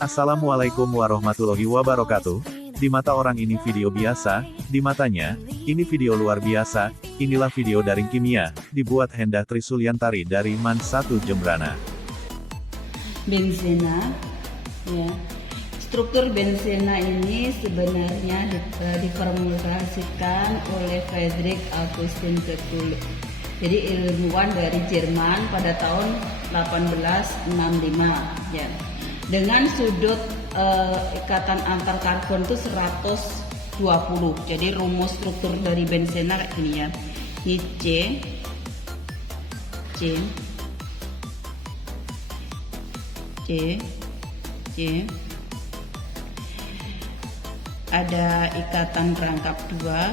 Assalamualaikum warahmatullahi wabarakatuh. Di mata orang ini video biasa, di matanya, ini video luar biasa. Inilah video daring kimia, dibuat Hendah Trisuliantari dari MAN 1 Jembrana. Benzena, ya. Struktur benzena ini sebenarnya diformulasikan oleh Friedrich Augustin Kekulé. Jadi ilmuwan dari Jerman pada tahun 1865, ya. Dengan sudut ikatan antar karbon itu 120. Jadi rumus struktur dari benzena kayak gini ya. Ini C. Ada ikatan rangkap 2.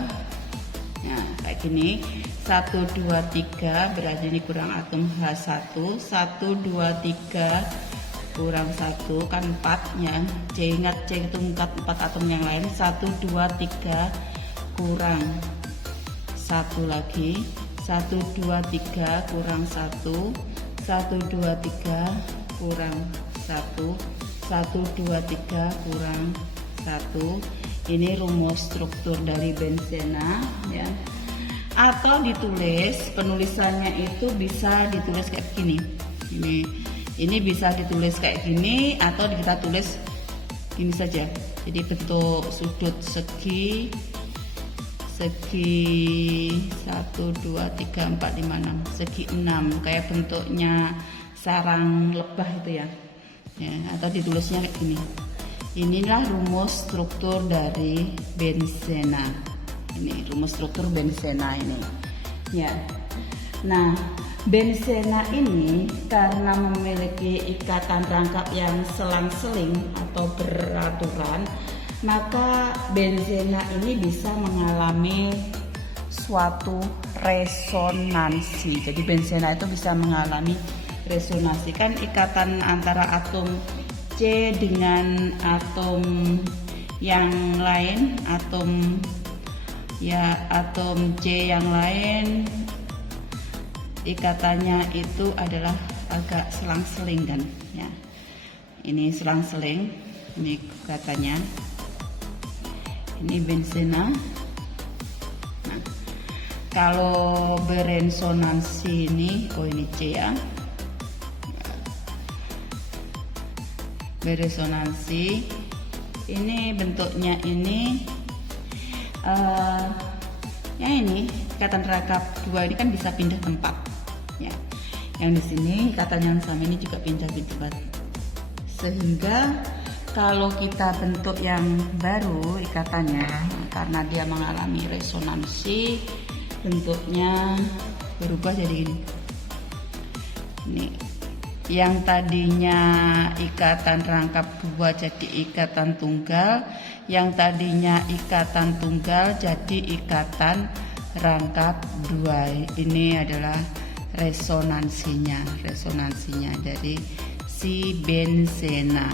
Nah, kayak gini. 1 2 3 berarti ini kurang atom H1. 1 2 3 kurang 1 kan 4 ya. C, ingat C itu 4 atom yang lain. 1 2 3 kurang 1 lagi. 1 2 3 kurang 1. 1 2 3 kurang 1. 1 2 3 kurang 1. Ini rumus struktur dari benzena ya. Atau ditulis, penulisannya itu bisa ditulis kayak gini. Ini bisa ditulis kayak gini atau kita tulis gini saja. Jadi bentuk sudut segi 1 2 3 4 5 6, segi 6 kayak bentuknya sarang lebah itu ya. Ya, atau ditulisnya kayak gini. Inilah rumus struktur dari benzena. Ini rumus struktur benzena ini. Ya. Nah, benzena ini karena memiliki ikatan rangkap yang selang-seling atau beraturan, maka benzena ini bisa mengalami suatu resonansi. Jadi benzena itu bisa mengalami resonansi. Kan ikatan antara atom C dengan atom yang lain, atom C yang lain, ikatannya itu adalah agak selang-seling kan ya. Ini selang-seling, ini katanya. Ini benzena. Nah, kalau beresonansi ini, ini C ya. Beresonansi ini bentuknya ini ya ini ikatan rangkap 2 ini kan bisa pindah tempat ya. Yang di sini ikatan yang sama ini juga pindah tempat, sehingga kalau kita bentuk yang baru ikatannya, karena dia mengalami resonansi, bentuknya berubah jadi ini. Yang tadinya ikatan rangkap 2 jadi ikatan tunggal, yang tadinya ikatan tunggal jadi ikatan rangkap 2. Ini adalah resonansinya dari si benzena.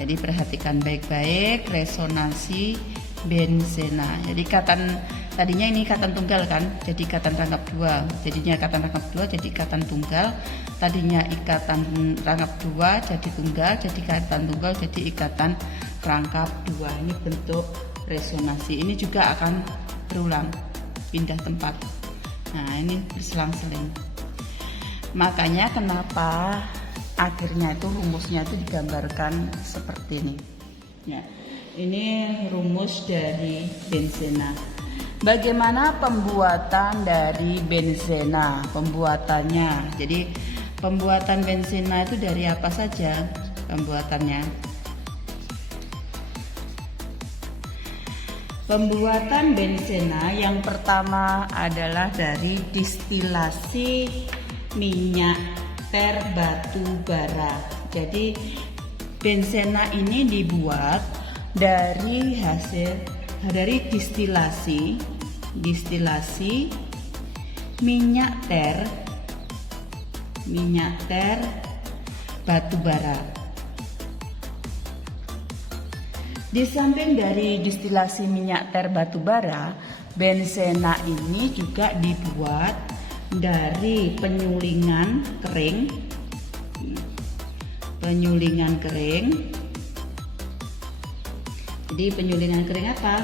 Jadi perhatikan baik-baik resonansi benzena. Jadi ikatan tadinya ini ikatan tunggal kan, jadi ikatan rangkap 2. Jadinya ikatan rangkap 2 jadi ikatan tunggal. Tadinya ikatan rangkap 2 jadi tunggal, jadi ikatan tunggal jadi ikatan rangkap 2. Ini bentuk resonansi. Ini juga akan berulang, pindah tempat. Nah, ini berselang-seling. Makanya kenapa akhirnya itu rumusnya itu digambarkan seperti ini. Ya, ini rumus dari benzena. Bagaimana pembuatan dari benzena? Pembuatannya. Jadi pembuatan benzena itu dari apa saja pembuatannya? Pembuatan benzena yang pertama adalah dari distilasi minyak terbatu bara. Jadi benzena ini dibuat dari distilasi minyak ter batu bara. Di samping dari distilasi minyak ter batu bara, benzena ini juga dibuat dari penyulingan kering penyulingan kering. Jadi penyulingan kering apa?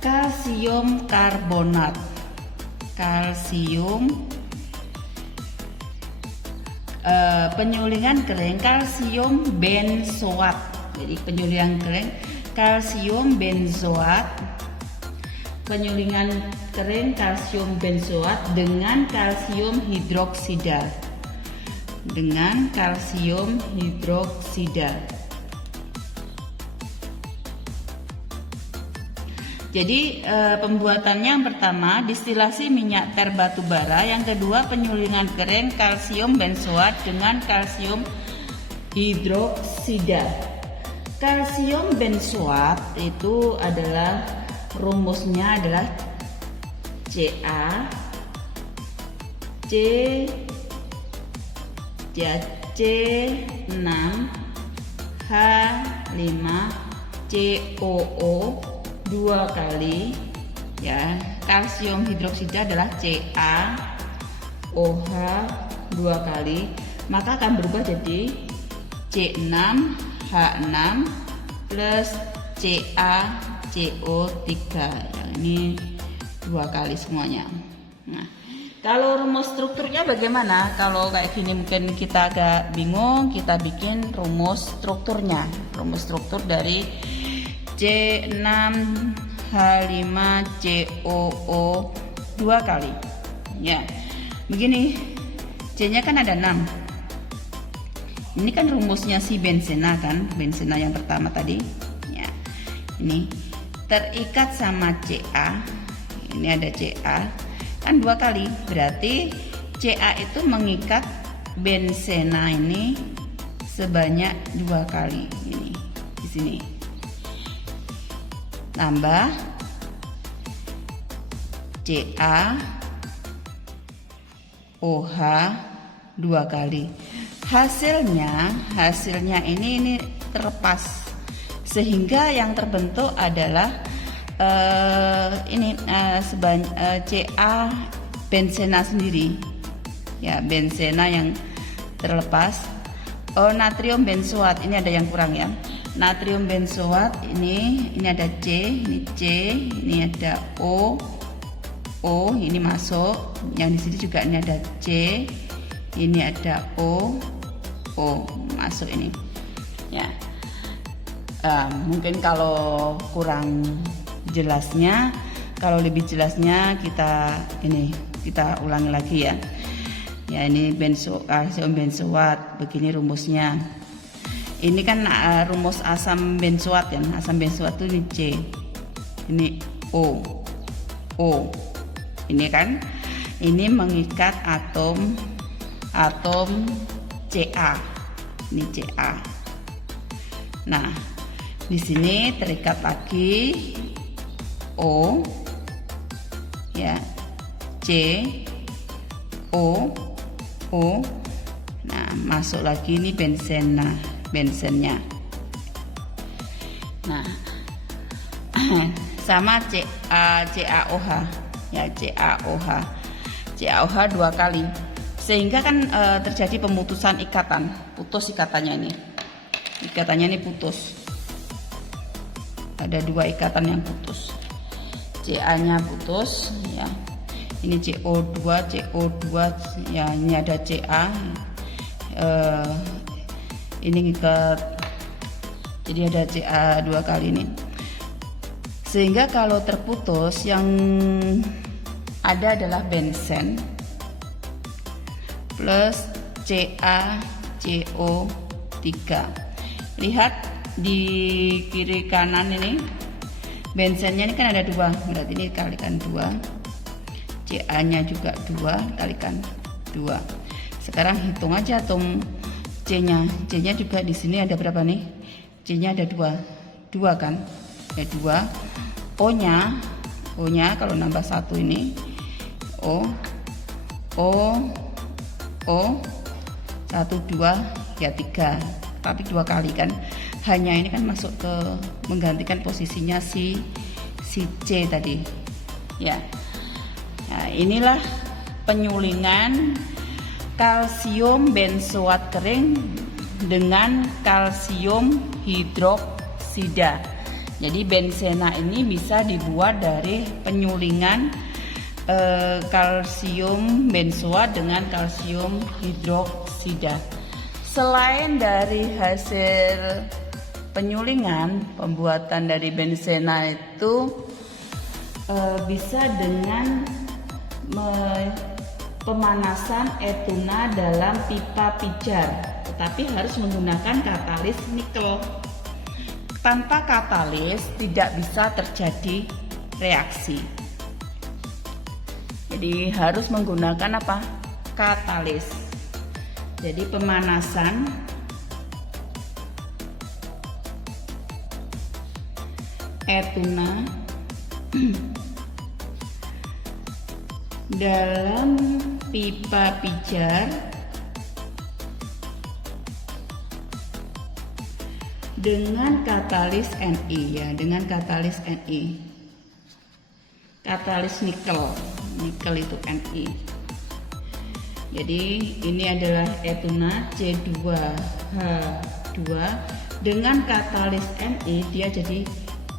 Kalsium karbonat. Penyulingan kering kalsium benzoat. Jadi penyulingan kering kalsium benzoat. Penyulingan kering kalsium benzoat dengan kalsium hidroksida. Jadi pembuatannya yang pertama distilasi minyak ter batu bara, yang kedua penyulingan kering kalsium benzoat dengan kalsium hidroksida. Kalsium benzoat itu adalah rumusnya adalah C6H5COO 2 kali ya. Kalsium hidroksida adalah CaOH 2 kali, maka akan berubah jadi C6H6 plus CaCO3. Yang ini 2 kali semuanya. Nah, kalau rumus strukturnya bagaimana? Kalau kayak gini mungkin kita agak bingung, kita bikin rumus strukturnya. Rumus struktur dari C6H5COO 2 kali. Ya. Begini. C-nya kan ada 6. Ini kan rumusnya si benzena kan, benzena yang pertama tadi. Ya. Ini terikat sama Ca. Ini ada Ca. Kan 2 kali. Berarti Ca itu mengikat benzena ini sebanyak 2 kali. Ini di sini. Tambah CaOH 2 kali. Hasilnya ini terlepas, sehingga yang terbentuk adalah Ca benzena sendiri. Ya, benzena yang terlepas. Natrium benzoat ini ada yang kurang ya. Natrium benzoat ini ada C, ini ada O, ini masuk. Yang di sini juga ini ada C, ini ada O masuk ini. Ya, mungkin kalau kurang jelasnya, kalau lebih jelasnya kita ulangi lagi ya. Ya, ini kalsium benzoat, begini rumusnya. Ini kan rumus asam benzoat ya. Asam benzoat itu ini C, ini O. Ini kan, ini mengikat atom Ca. Ini Ca. Nah, di sini terikat lagi O, ya, C, O. Nah, masuk lagi ini benzennya. Nah, sama CaOH ya, CaOH 2 kali, sehingga kan terjadi pemutusan ikatan, putus ikatannya ini putus. Ada 2 ikatan yang putus, Ca-nya putus ya. Ini CO2 ya, ini ada Ca, ini ngikat, jadi ada Ca 2 kali ini, sehingga kalau terputus yang ada adalah benzen plus CaCO3. Lihat di kiri kanan ini, benzennya ini kan ada 2, berarti ini kalikan 2, Ca-nya juga 2 kalikan 2. Sekarang hitung aja atom C-nya. C-nya juga di sini ada berapa nih? C-nya ada 2 kan? Ya 2. O-nya kalau nambah 1 ini O 1 2 ya 3, tapi 2 kali kan. Hanya ini kan masuk ke menggantikan posisinya si C tadi. Ya. Nah, inilah penyulingan kalsium benzoat kering dengan kalsium hidroksida. Jadi benzena ini bisa dibuat dari penyulingan kalsium benzoat dengan kalsium hidroksida. Selain dari hasil penyulingan, pembuatan dari benzena itu bisa dengan pemanasan etuna dalam pipa pijar, tetapi harus menggunakan katalis nikel. Tanpa katalis tidak bisa terjadi reaksi. Jadi harus menggunakan apa? Katalis. Jadi pemanasan etuna dalam pipa pijar dengan katalis Ni, ya, dengan katalis Ni. Katalis nikel itu Ni. Jadi ini adalah etuna C2H2 dengan katalis Ni, dia jadi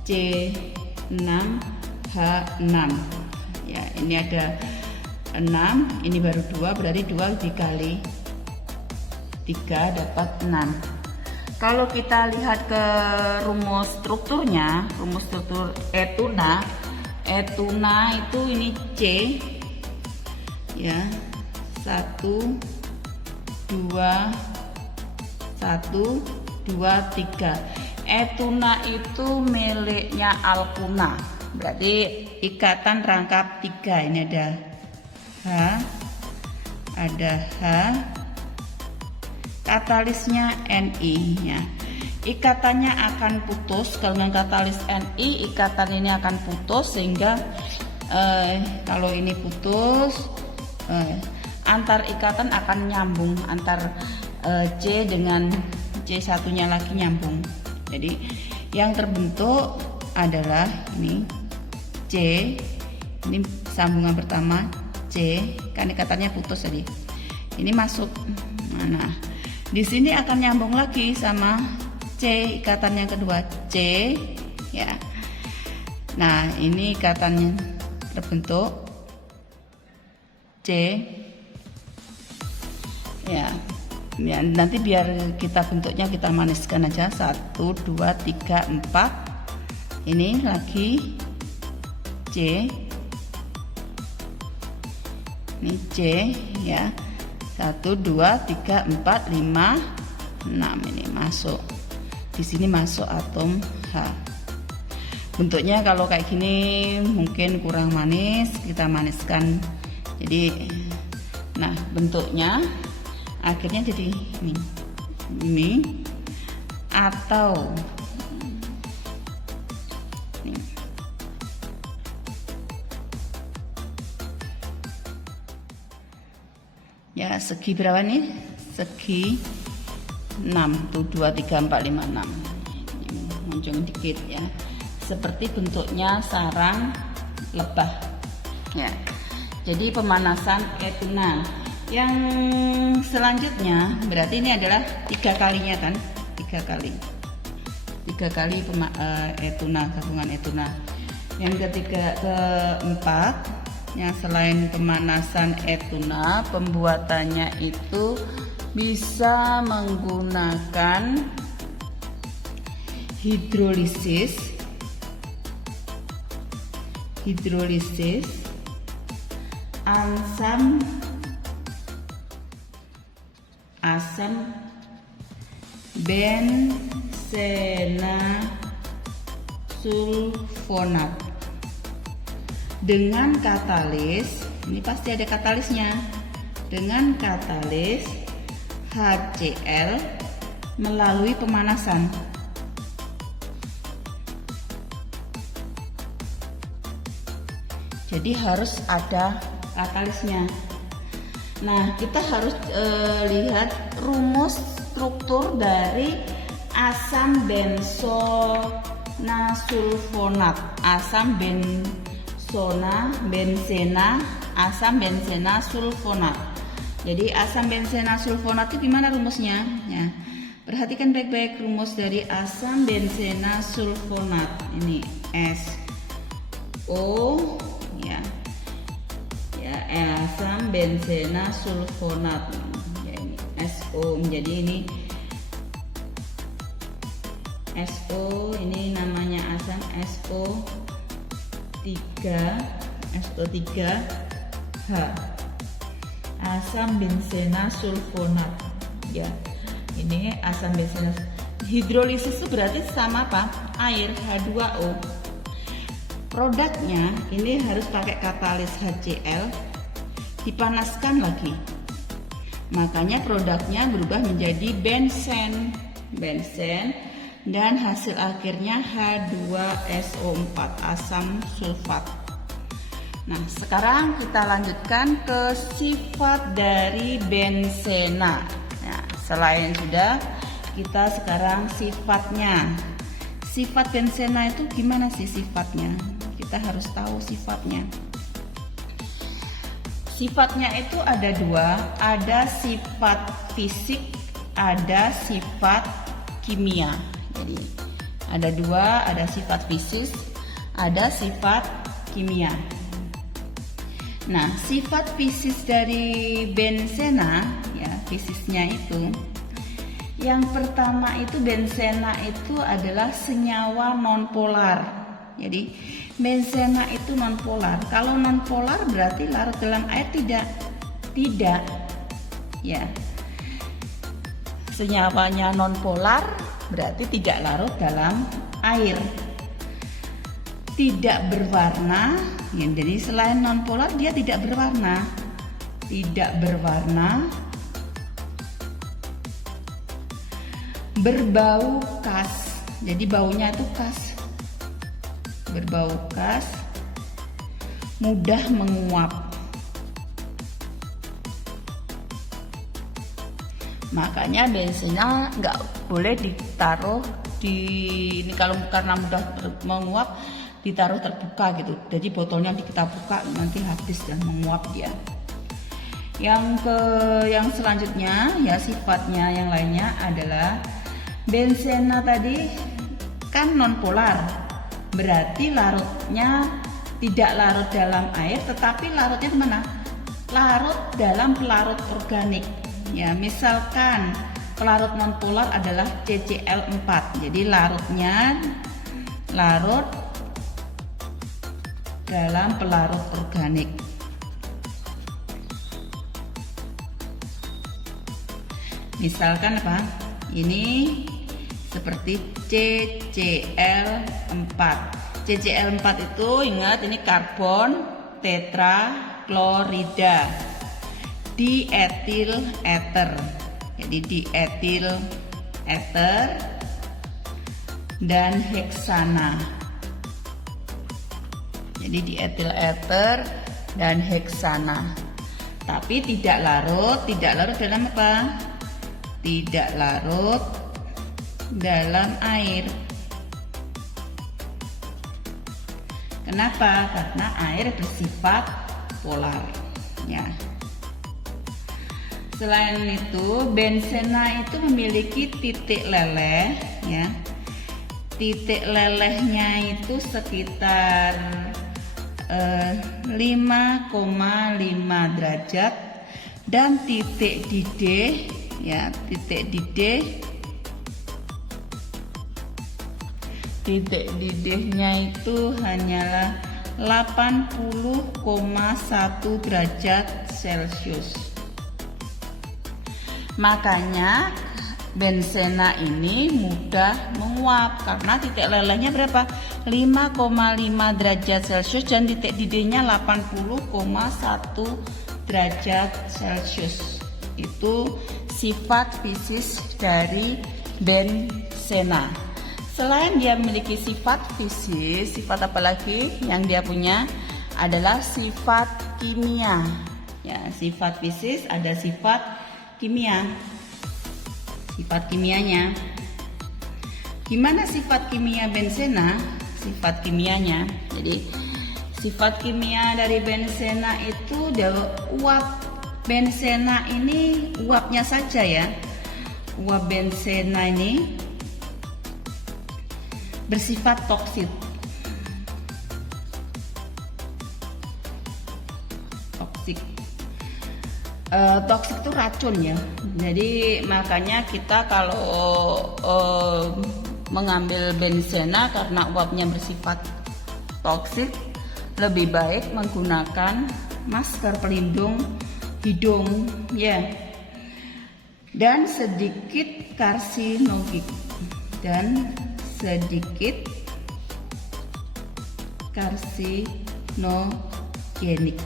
C6H6. Ya, ini ada 6, ini baru 2, berarti 2 dikali 3 dapat 6. Kalau kita lihat ke rumus strukturnya, rumus struktur etuna itu ini C, ya, 1 2 3. Etuna itu miliknya Alcuna, berarti ikatan rangkap 3. Ini ada H, katalisnya Ni, ya. Ikatannya akan putus. Kalau dengan katalis Ni, ikatan ini akan putus, sehingga kalau ini putus, antar ikatan akan nyambung, antar C dengan C satunya lagi nyambung. Jadi yang terbentuk adalah ini C, ini sambungan pertama C, kan ikatannya putus tadi. Ini masuk, nah di sini akan nyambung lagi sama C, ikatan yang kedua C, ya. Nah ini ikatannya terbentuk C, ya. Ya, nanti biar kita bentuknya kita maniskan aja. 1 2 3 4. Ini lagi C, ini C, ya. 1 2 3 4 5 6. Ini masuk di sini, masuk atom H. Bentuknya kalau kayak gini mungkin kurang manis, kita maniskan. Jadi nah bentuknya akhirnya jadi ini atau ini. Ya, segi berapa nih? Segi 6 tuh, 2 3 4 5 6. Ini muncul dikit, ya. Seperti bentuknya sarang lebah, ya. Jadi pemanasan etuna. Yang selanjutnya berarti ini adalah 3 kalinya kan, 3 kali etuna, gabungan etuna. Yang ketiga, keempat, yang selain pemanasan etuna, pembuatannya itu bisa menggunakan hidrolisis asam benzena sulfonat dengan katalis. Ini pasti ada katalisnya. Dengan katalis HCl melalui pemanasan. Jadi harus ada katalisnya. Nah, kita harus lihat rumus struktur dari asam benzonasulfonat, asam benzena sulfonat. Jadi asam benzena sulfonat itu gimana rumusnya? Ya, Perhatikan baik-baik rumus dari asam bensena sulfonat. Ini SO ya. Ya, asam bensena sulfonat. Ya, ini SO. Jadi ini SO, ini namanya asam SO3H. Asam bensena sulfonat. Ya. Ini asam bensena. Hidrolisis itu berarti sama apa? Air, H2O. Produknya ini harus pakai katalis HCl, dipanaskan lagi. Makanya produknya berubah menjadi bensen, dan hasil akhirnya H2SO4, asam sulfat. Nah, sekarang kita lanjutkan ke sifat dari bensena. Nah, selain sudah, kita sekarang sifatnya. Sifat bensena itu gimana sih sifatnya? Kita harus tahu sifatnya. Sifatnya itu ada dua, ada sifat fisik, ada sifat kimia. Jadi ada dua, ada sifat fisik, ada sifat kimia. Nah, sifat fisik dari bensena, ya fisiknya itu, yang pertama itu bensena itu adalah senyawa nonpolar. Jadi bensena itu nonpolar. Kalau nonpolar berarti larut dalam air tidak. Ya. Senyawanya nonpolar berarti tidak larut dalam air. Tidak berwarna, ya, jadi selain nonpolar dia tidak berwarna. Berbau khas. Jadi baunya itu khas. Berbau khas, mudah menguap. Makanya bensena nggak boleh ditaruh ini kalau karena mudah menguap ditaruh terbuka gitu. Jadi botolnya kita buka nanti habis dan menguap dia. Yang selanjutnya ya sifatnya yang lainnya adalah bensena tadi kan nonpolar. Berarti larutnya tidak larut dalam air, tetapi larutnya kemana? Larut dalam pelarut organik. Ya, misalkan pelarut nonpolar adalah CCl4. Jadi larutnya larut dalam pelarut organik. Misalkan apa? Ini seperti CCl4. CCl4 itu ingat ini karbon tetraklorida, dietil ether. Jadi dietil ether dan heksana. Jadi dietil ether dan heksana. Tapi tidak larut dalam apa? Tidak larut dalam air. Kenapa? Karena air bersifat polar. Ya. Selain itu, bensena itu memiliki titik leleh, ya. Titik lelehnya itu sekitar 5,5 derajat dan titik didih, ya, titik didihnya itu hanyalah 80,1 derajat Celcius. Makanya bensena ini mudah menguap karena titik lelehnya berapa? 5,5 derajat Celcius dan titik didihnya 80,1 derajat Celcius. Itu sifat fisik dari bensena. Selain dia memiliki sifat fisik, sifat apa lagi yang dia punya adalah sifat kimia. Ya, sifat fisik ada sifat kimia. Sifat kimianya. Gimana sifat kimia bensena? Sifat kimianya. Jadi sifat kimia dari bensena itu uap bensena ini uapnya saja ya. uap bensena ini bersifat toksik. Toksik itu racun ya. Jadi makanya kita kalau mengambil benzena karena uapnya bersifat toksik, lebih baik menggunakan masker pelindung hidung ya. Dan sedikit karsinogik dan sedikit karsinogenik.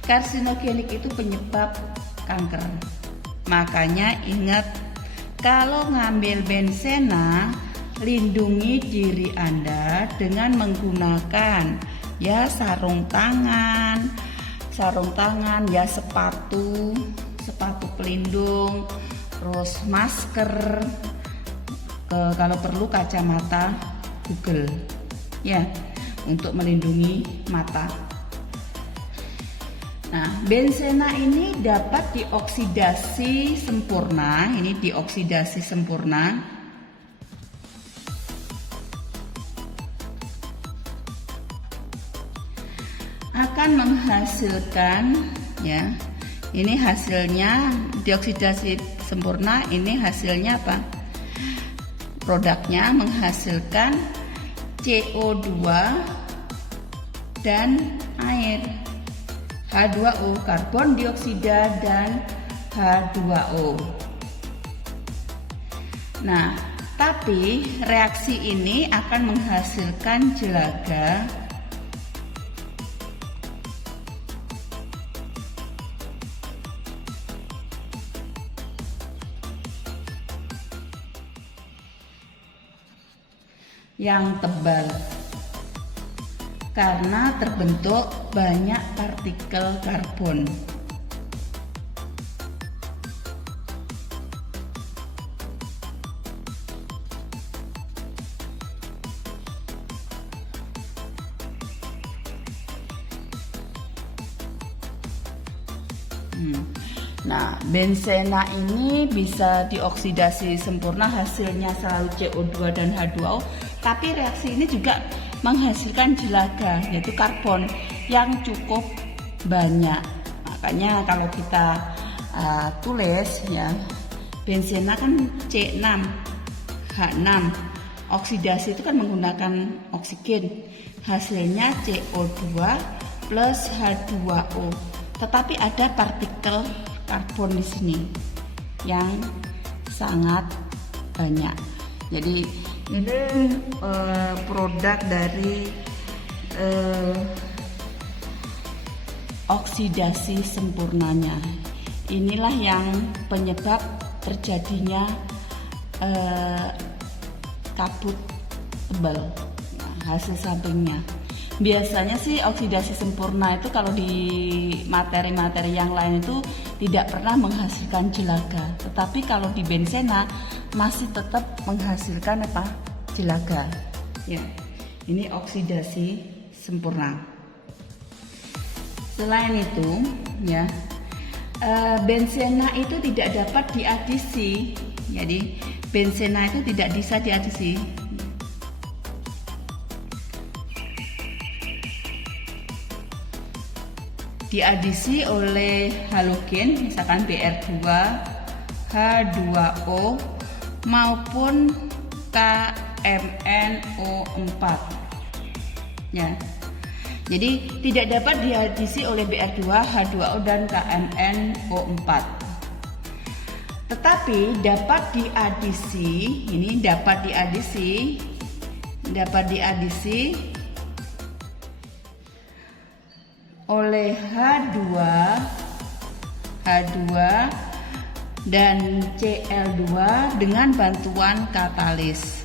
Karsinogenik itu penyebab kanker. Makanya ingat, kalau ngambil benzena, lindungi diri Anda dengan menggunakan ya sarung tangan ya, sepatu pelindung, terus masker, kalau perlu kacamata Google ya, untuk melindungi mata. Nah, benzena ini dapat dioksidasi sempurna. Ini dioksidasi sempurna. Akan menghasilkan ya. Ini hasilnya dioksidasi sempurna. Ini hasilnya apa? Produknya menghasilkan CO2 dan air. H2O, karbon dioksida dan H2O. Nah, tapi reaksi ini akan menghasilkan jelaga yang tebal karena terbentuk banyak partikel karbon. Nah, benzena ini bisa dioksidasi sempurna, hasilnya selalu CO2 dan H2O, tapi reaksi ini juga menghasilkan jelaga, yaitu karbon yang cukup banyak. Makanya kalau kita tulis ya, benzena kan C6 H6, oksidasi itu kan menggunakan oksigen, hasilnya CO2 plus H2O, tetapi ada partikel karbon di sini yang sangat banyak. Jadi ini produk dari oksidasi sempurnanya. Inilah yang penyebab terjadinya kabut tebal. Nah, hasil sampingnya. Biasanya sih oksidasi sempurna itu kalau di materi-materi yang lain itu tidak pernah menghasilkan jelaga, tetapi kalau di benzena masih tetap menghasilkan apa? Jelaga. Ya, ini oksidasi sempurna. Selain itu, ya, benzena itu tidak dapat diadisi. Jadi benzena itu tidak bisa diadisi. Diadisi oleh halogen, misalkan Br2, H2O maupun KMNO4. Ya. Jadi tidak dapat diadisi oleh Br2, H2O dan KMNO4. Tetapi dapat diadisi, ini dapat diadisi oleh H2 dan Cl2 dengan bantuan katalis.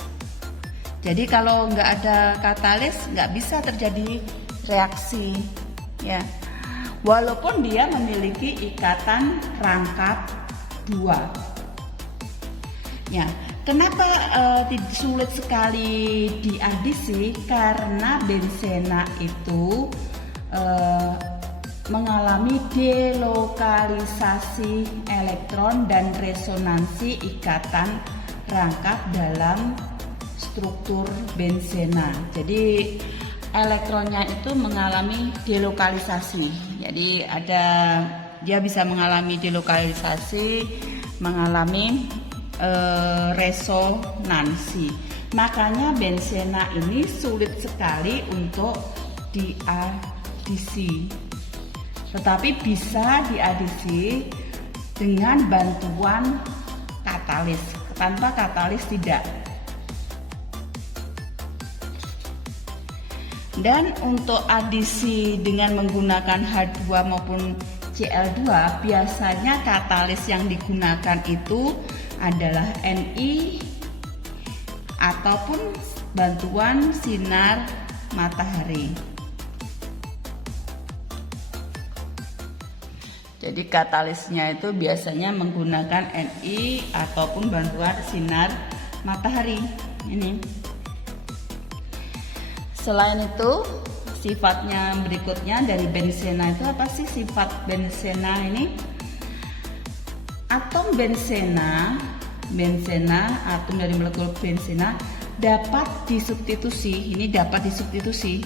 Jadi kalau nggak ada katalis nggak bisa terjadi reaksi ya, walaupun dia memiliki ikatan rangkap 2 ya. Kenapa sulit sekali diadisi? Karena benzena itu mengalami delokalisasi elektron dan resonansi ikatan rangkap dalam struktur benzena. Jadi elektronnya itu mengalami delokalisasi. Jadi dia bisa mengalami delokalisasi, mengalami resonansi. Makanya benzena ini sulit sekali untuk diadisi. Tetapi bisa diadisi dengan bantuan katalis. Tanpa katalis tidak. Dan untuk adisi dengan menggunakan H2 maupun Cl2, biasanya katalis yang digunakan itu adalah Ni ataupun bantuan sinar matahari. Jadi katalisnya itu biasanya menggunakan Ni ataupun bantuan sinar matahari. Ini. Selain itu, sifatnya berikutnya dari benzena itu apa sih sifat benzena ini? Atom benzena, atom dari molekul benzena dapat disubstitusi. Ini dapat disubstitusi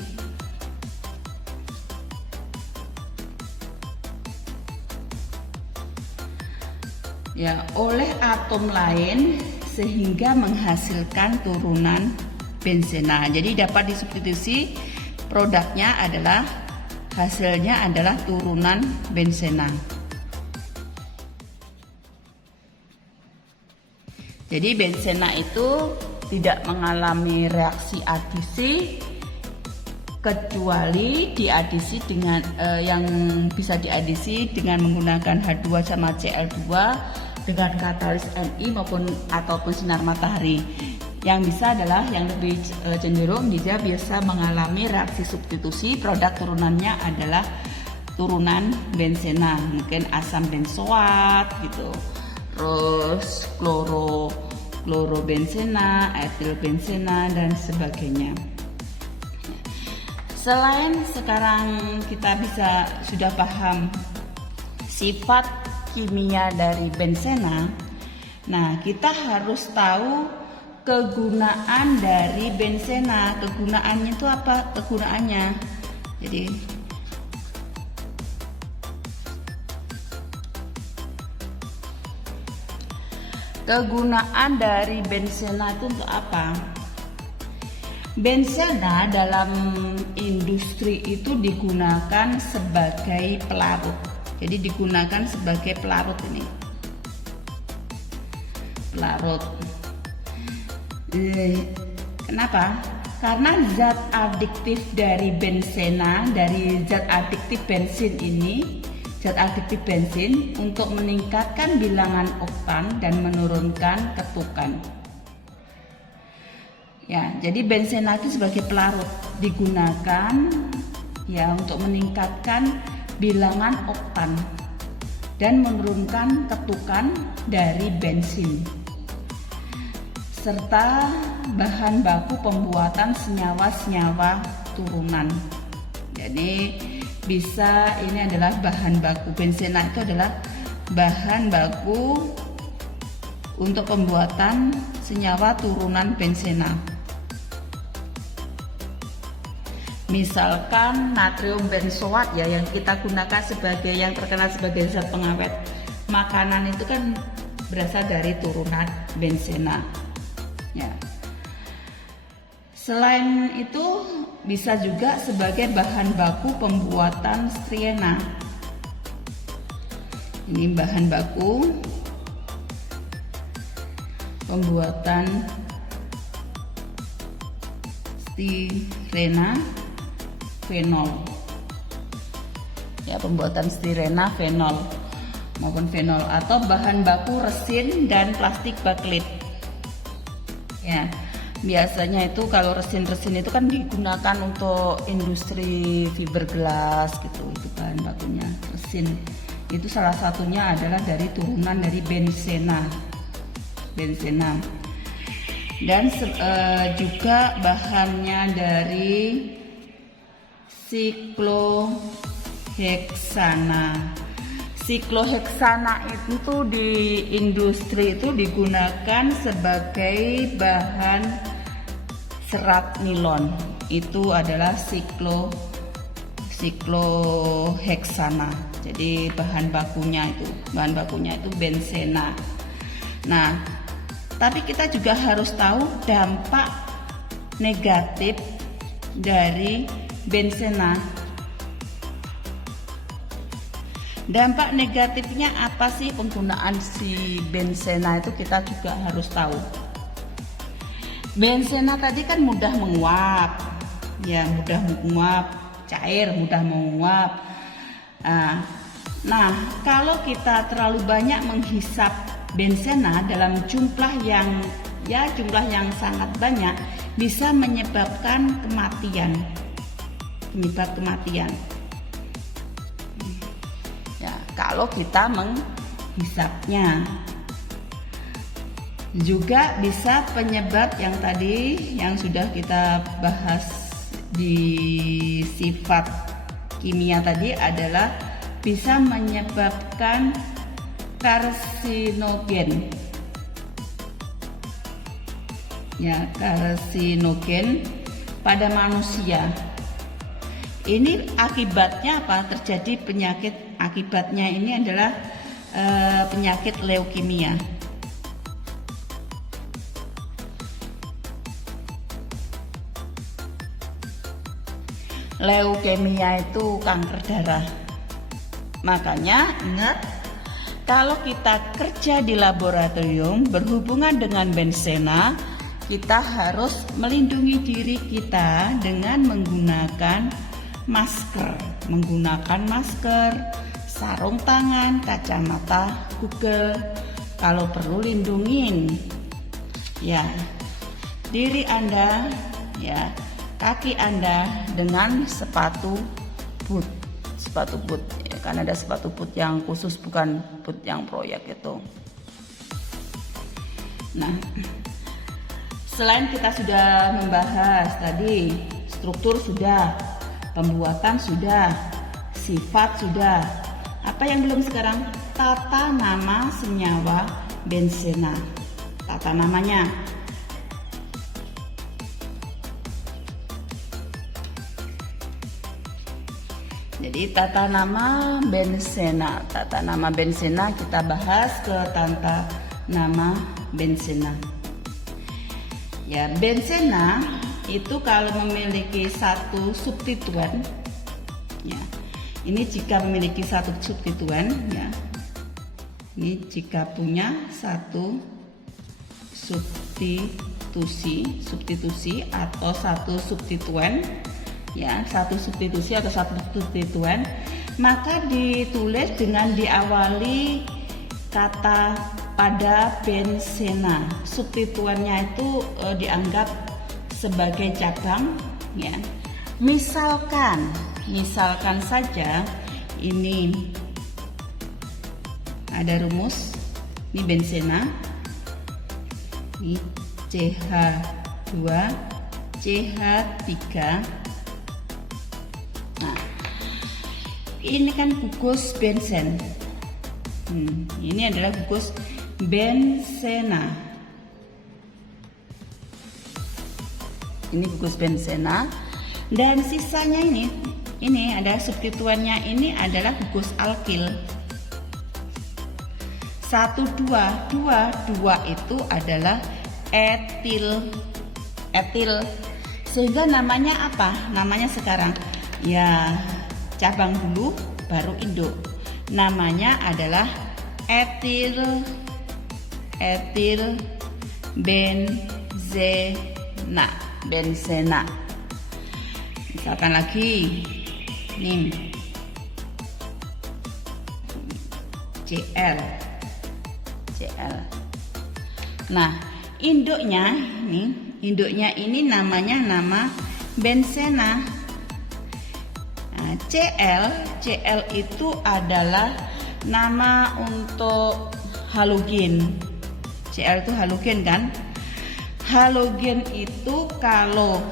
ya oleh atom lain sehingga menghasilkan turunan benzena. Jadi dapat disubstitusi, produknya adalah hasilnya adalah turunan benzena. Jadi benzena itu tidak mengalami reaksi adisi kecuali diadisi dengan yang bisa diadisi dengan menggunakan H2 sama Cl2 dengan katalis Ni ataupun sinar matahari. Yang bisa adalah yang lebih cenderung dia biasa mengalami reaksi substitusi, produk turunannya adalah turunan benzena, mungkin asam benzoat gitu, terus klorobenzena, etilbenzena dan sebagainya. Selain sekarang kita sudah paham sifat kimia dari benzena, nah kita harus tahu kegunaan dari benzena. Kegunaannya itu apa? Kegunaannya, jadi kegunaan dari benzena itu untuk apa? Benzena dalam industri itu digunakan sebagai pelarut. Jadi digunakan sebagai pelarut ini. Pelarut. Kenapa? Karena zat adiktif dari benzena, dari zat adiktif bensin ini, zat adiktif bensin untuk meningkatkan bilangan oktan dan menurunkan ketukan. Ya, jadi benzena itu sebagai pelarut digunakan ya untuk meningkatkan bilangan oktan dan menurunkan ketukan dari bensin, serta bahan baku pembuatan senyawa-senyawa turunan. Jadi ini adalah bahan baku. Benzena itu adalah bahan baku untuk pembuatan senyawa turunan benzena. Misalkan natrium benzoat ya, yang kita gunakan yang terkenal sebagai zat pengawet makanan, itu kan berasal dari turunan benzena. Ya. Selain itu bisa juga sebagai bahan baku pembuatan styrena. Ini bahan baku pembuatan styrena fenol. Ya, pembuatan styrena fenol maupun fenol, atau bahan baku resin dan plastik baklit. Ya, biasanya itu kalau resin-resin itu kan digunakan untuk industri fiberglass gitu, itu bahan bakunya resin. Itu salah satunya adalah dari turunan dari benzena. Dan juga bahannya dari sikloheksana. Sikloheksana itu di industri itu digunakan sebagai bahan serat nilon. Itu adalah sikloheksana. Jadi bahan bakunya itu benzena. Nah, tapi kita juga harus tahu dampak negatif dari benzena. Dampak negatifnya apa sih penggunaan si benzena itu, kita juga harus tahu. Benzena tadi kan mudah menguap, ya mudah menguap, cair, mudah menguap. Nah, kalau kita terlalu banyak menghisap benzena dalam jumlah yang sangat banyak, bisa menyebabkan kematian. Ya, kalau kita menghisapnya. Juga bisa penyebab yang tadi yang sudah kita bahas di sifat kimia tadi adalah bisa menyebabkan karsinogen. Ya, karsinogen pada manusia. Ini akibatnya apa? Terjadi penyakit, akibatnya ini adalah penyakit leukemia. Leukemia itu kanker darah. Makanya ingat, kalau kita kerja di laboratorium berhubungan dengan benzena, kita harus melindungi diri kita dengan menggunakan masker, sarung tangan, kacamata Google. Kalau perlu lindungin ya diri Anda, ya kaki Anda dengan sepatu boot ya, karena ada sepatu boot yang khusus, bukan boot yang proyek itu. Nah, selain kita sudah membahas tadi struktur sudah, pembuatan sudah, sifat sudah, apa yang belum sekarang? Tata nama senyawa benzena. Tata namanya. Jadi tata nama benzena. Tata nama benzena kita bahas ke tata nama benzena. Ya, benzena itu kalau memiliki satu substituen, ya. Ini jika memiliki satu substituen, ya. Ini jika punya satu substitusi atau satu substituen. Ya, satu substitusi atau satu substituen, maka ditulis dengan diawali kata pada benzena. Substituennya itu dianggap sebagai cabang, ya. Misalkan saja ini ada rumus, ini benzena, ini CH2 CH3. Ini kan gugus benzen. Ini adalah gugus benzena. Ini gugus benzena. Dan sisanya ini ada substituennya, ini adalah gugus alkil. 1, 2 itu adalah etil. Sehingga namanya apa? Namanya sekarang ya cabang dulu baru induk. Namanya adalah etil benzena. Misalkan lagi nih Cl. Nah, induknya ini namanya nama benzena. Nah, Cl itu adalah nama untuk halogen. Cl itu halogen kan? Halogen itu kalau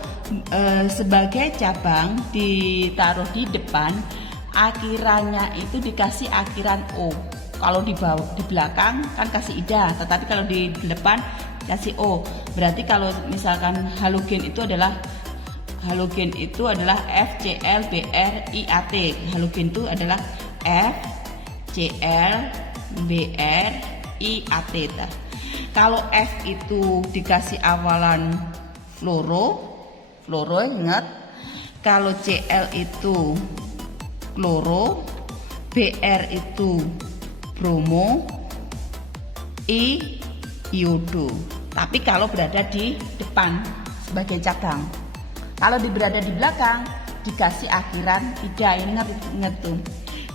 sebagai cabang ditaruh di depan akhirannya itu dikasih akhiran O. Kalau di belakang kan kasih ida, tetapi kalau di depan kasih O. Berarti kalau misalkan halogen itu adalah FClBrIAT. Halogen itu adalah FClBrIAT. Kalau F itu dikasih awalan fluoro ingat. Kalau Cl itu kloro, Br itu bromo, I iodo. Tapi kalau berada di depan sebagai cabang. Kalau berada di belakang dikasih akhiran ida. Ini ingat tuh.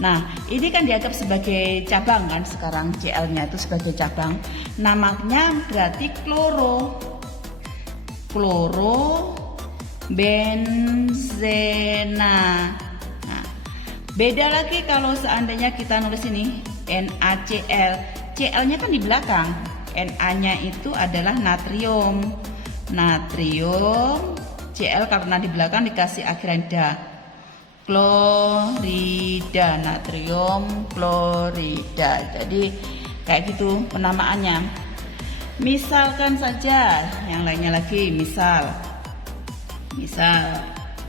Nah, ini kan dianggap sebagai cabang kan sekarang, Cl-nya itu sebagai cabang. Namanya berarti klorobenzena. Nah, beda lagi kalau seandainya kita nulis ini NaCl. Cl-nya kan di belakang. Na-nya itu adalah natrium. Cl karena di belakang dikasih akhiran da. Klorida, natrium klorida. Jadi kayak gitu penamaannya. Misalkan saja yang lainnya lagi, misal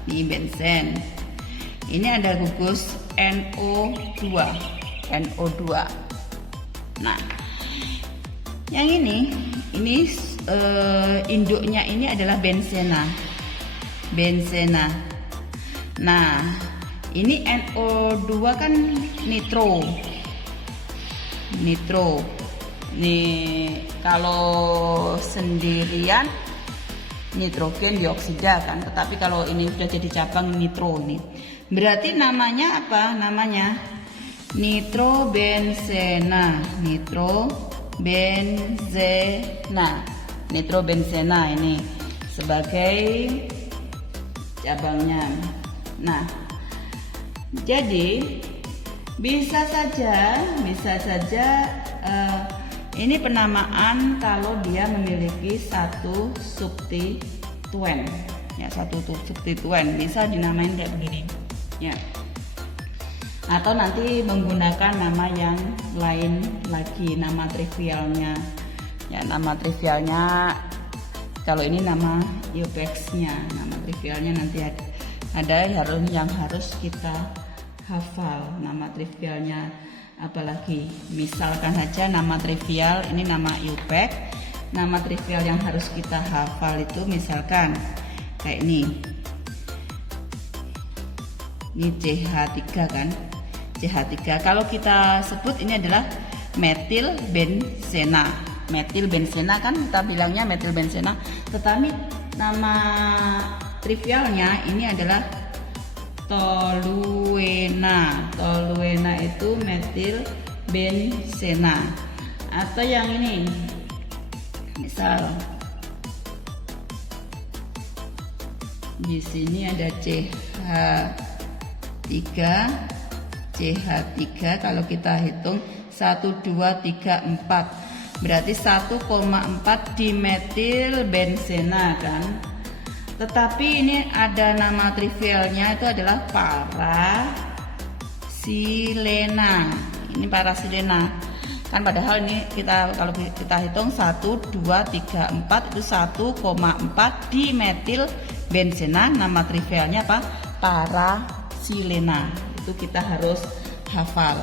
di benzen ini ada gugus NO2. Nah, yang ini induknya ini adalah benzena. Nah, ini NO2 kan nitro. Nih, kalau sendirian nitrogen dioksida kan, tetapi kalau ini sudah jadi cabang nitro ini. Berarti namanya apa? Namanya nitrobenzena. Nitrobenzena ini sebagai cabangnya. Nah, jadi bisa saja ini penamaan kalau dia memiliki satu substituen. Ya, satu substituen bisa dinamain kayak begini. Ya. Atau nanti menggunakan nama yang lain lagi, nama trivialnya. Ya, nama trivialnya kalau ini nama IUPAC-nya, nama trivialnya nanti ada yang harus kita hafal nama trivialnya. Apalagi misalkan saja nama trivial ini nama IUPAC, nama trivial yang harus kita hafal itu misalkan kayak ini CH3 kan, CH3. Kalau kita sebut ini adalah metilbenzena. Metilbenzena kan kita bilangnya metilbenzena, tetapi nama trivialnya ini adalah toluena. Toluena itu metilbenzena. Atau yang ini misal di sini ada CH3 kalau kita hitung 1 2 3 4 berarti 1,4 dimetilbenzena kan. Tetapi ini ada nama trivialnya itu adalah parasilena. Ini parasilena. Kan padahal ini kalau kita hitung 1 2 3 4 itu 1,4 dimetilbenzena. Nama trivialnya apa? Parasilena. Itu kita harus hafal.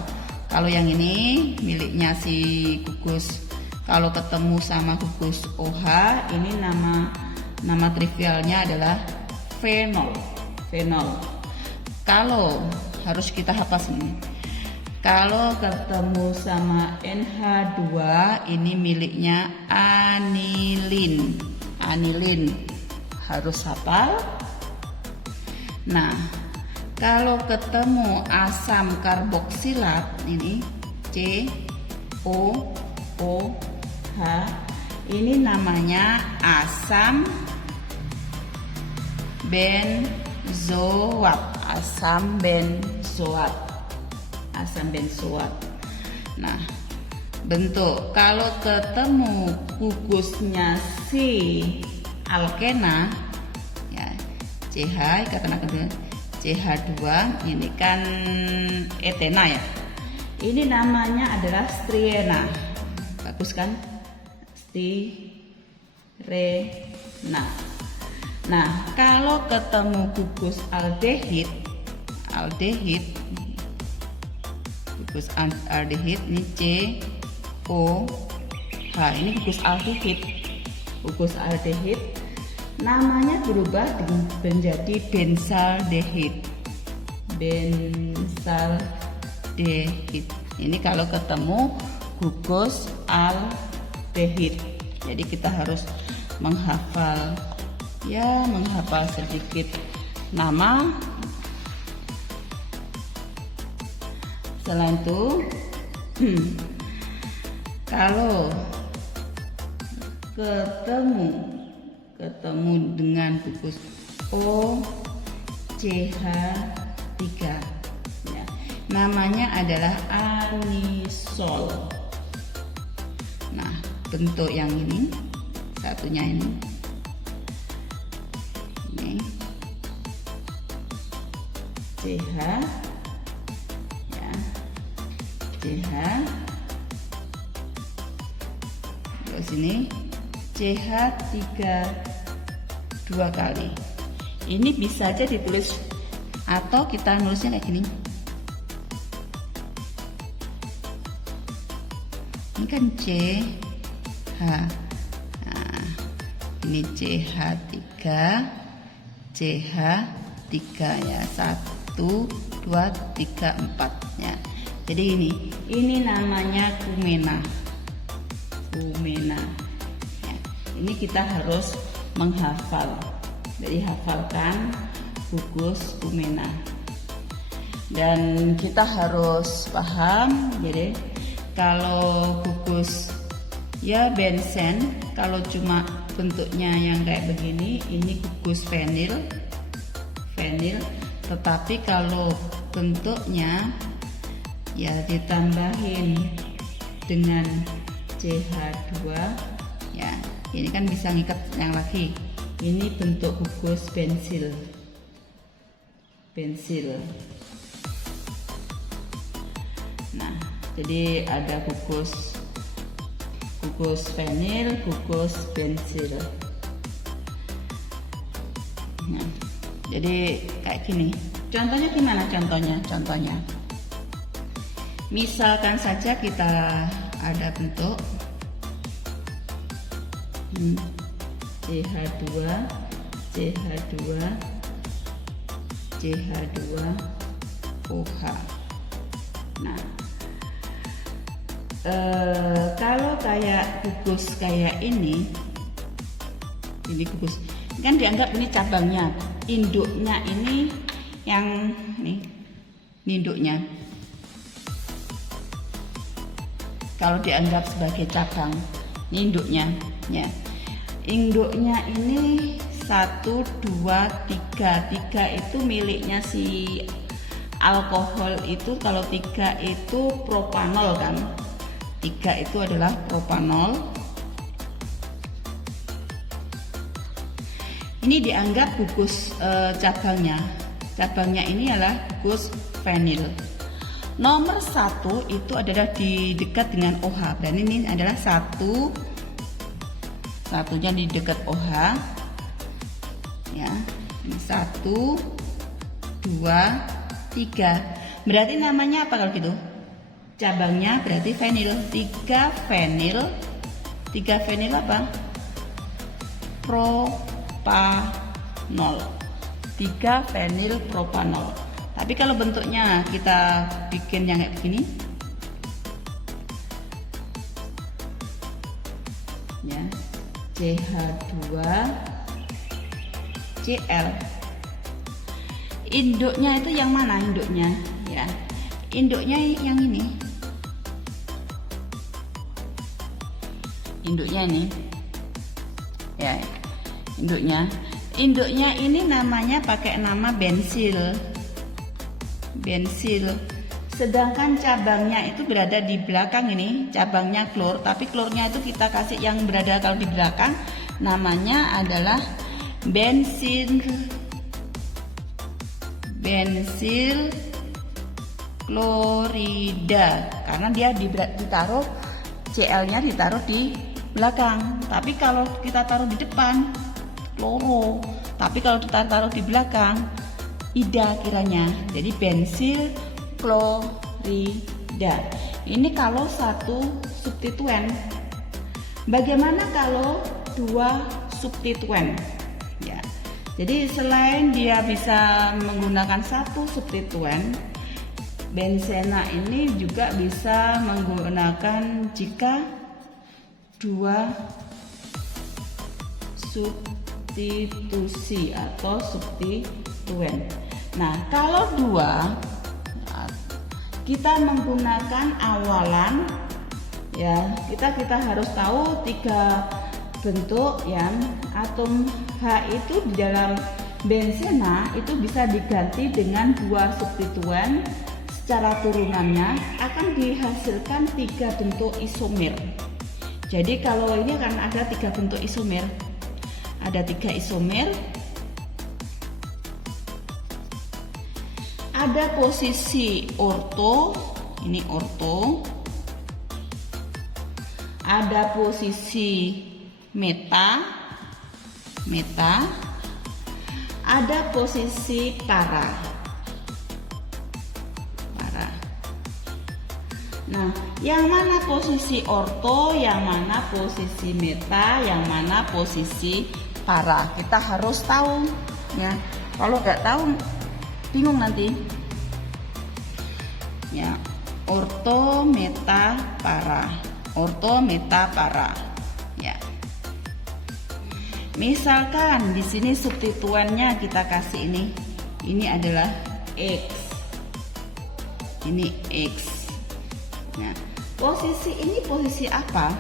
Kalau yang ini miliknya si gugus, kalau ketemu sama gugus OH, ini nama trivialnya adalah fenol. Kalau harus kita hafal sini. Kalau ketemu sama NH2, ini miliknya anilin. Harus hafal. Nah, kalau ketemu asam karboksilat ini COOH, ini namanya asam benzoat. Nah, bentuk kalau ketemu gugusnya si alkena ya CH ikatan CH2 ini kan etena ya. Ini namanya adalah striena. Bagus kan? Stirena. Nah, kalau ketemu gugus aldehid, gugus aldehid ini COH, ini gugus aldehid, namanya berubah menjadi benzaldehid. Ini kalau ketemu gugus aldehid. Jadi kita harus menghafal sedikit nama. Selain itu kalau ketemu dengan gugus OCH3 ya, namanya adalah anisol. Nah, bentuk yang ini satunya ini CH ya, CH, terus ini CH3 dua kali. Ini bisa aja ditulis atau kita nulisnya kayak gini. Ini kan CH, nah, ini CH3 ya, 1 2 3 4 ya. Jadi ini namanya kumena ya. Ini kita harus menghafal. Jadi hafalkan gugus kumena. Dan kita harus paham. Jadi kalau gugus ya benzen, kalau cuma bentuknya yang kayak begini, ini gugus fenil. Tetapi kalau bentuknya ya ditambahin dengan CH2 ya, ini kan bisa ngikat yang lagi. Ini bentuk gugus bensil. Nah, jadi ada gugus fenil, gugus bensil. Nah, jadi kayak gini. Contohnya gimana? Contohnya. Misalkan saja kita ada bentuk CH2 OH. Nah, kalau kayak gugus kayak ini gugus kan dianggap ini cabangnya, induknya ini yang ini induknya. Kalau dianggap sebagai cabang, ini induknya ya. Induknya ini 1 2 3 itu miliknya si alkohol itu. Kalau 3 itu propanol kan, 3 itu adalah propanol. Ini dianggap gugus cabangnya ini adalah gugus fenil. Nomor 1 itu adalah di dekat dengan OH, dan ini adalah satunya di dekat OH ya. Ini 1 2 3, berarti namanya apa kalau gitu? Cabangnya berarti fenil. 3 fenil apa? Propanol. 3 fenil propanol. Tapi kalau bentuknya kita bikin yang kayak begini ya, CH2Cl. Induknya itu yang mana induknya ya? Induknya yang ini. Induknya ini ya, induknya ini namanya pakai nama bensil. Sedangkan cabangnya itu berada di belakang ini, cabangnya klor, tapi klornya itu kita kasih yang berada kalau di belakang, namanya adalah bensil bensil klorida, karena dia ditaruh Cl-nya ditaruh di belakang. Tapi kalau kita taruh di depan kloro, tapi kalau kita taruh di belakang ida kiranya. Jadi bensil klorida. Ini kalau satu substituen. Bagaimana kalau dua substituen? Ya. Jadi selain dia bisa menggunakan satu substituen, benzena ini juga bisa menggunakan jika dua substitusi atau substituen. Nah, kalau dua kita menggunakan awalan, ya kita harus tahu tiga bentuk yang atom H itu di dalam benzena itu bisa diganti dengan dua substituen. Secara turunannya akan dihasilkan tiga bentuk isomer. Jadi kalau ini akan ada tiga bentuk isomer, ada tiga isomer. Ada posisi orto, ini orto. Ada posisi meta, ada posisi para. Nah, yang mana posisi orto, yang mana posisi meta, yang mana posisi para, kita harus tahu ya. Kalau nggak tahu bingung nanti. Ya, orto, meta, para. Orto, meta, para. Ya. Misalkan di sini substituennya kita kasih ini. Ini adalah X. Ini X. Nah, posisi ini posisi apa?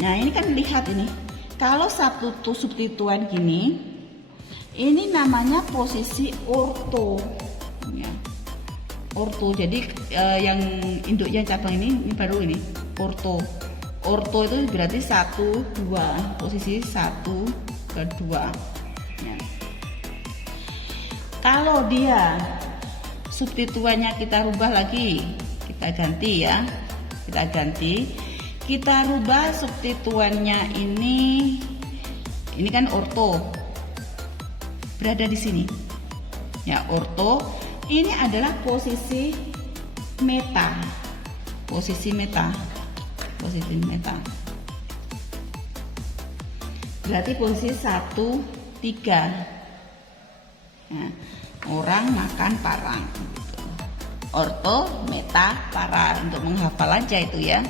Nah, ini kan lihat ini. Kalau satu substituen gini, ini namanya posisi orto. Ya. Orto. Jadi yang induknya cabang ini baru ini orto. Orto itu berarti 1, 2. Posisi 1 ke 2. Ya. Kalau dia substituennya kita rubah lagi, kita ganti ya. Kita rubah substituennya ini kan orto berada di sini ya. Orto ini adalah posisi meta, berarti posisi 1, 3. Nah, orang makan parang. Orto, meta, para, untuk menghafal aja itu ya.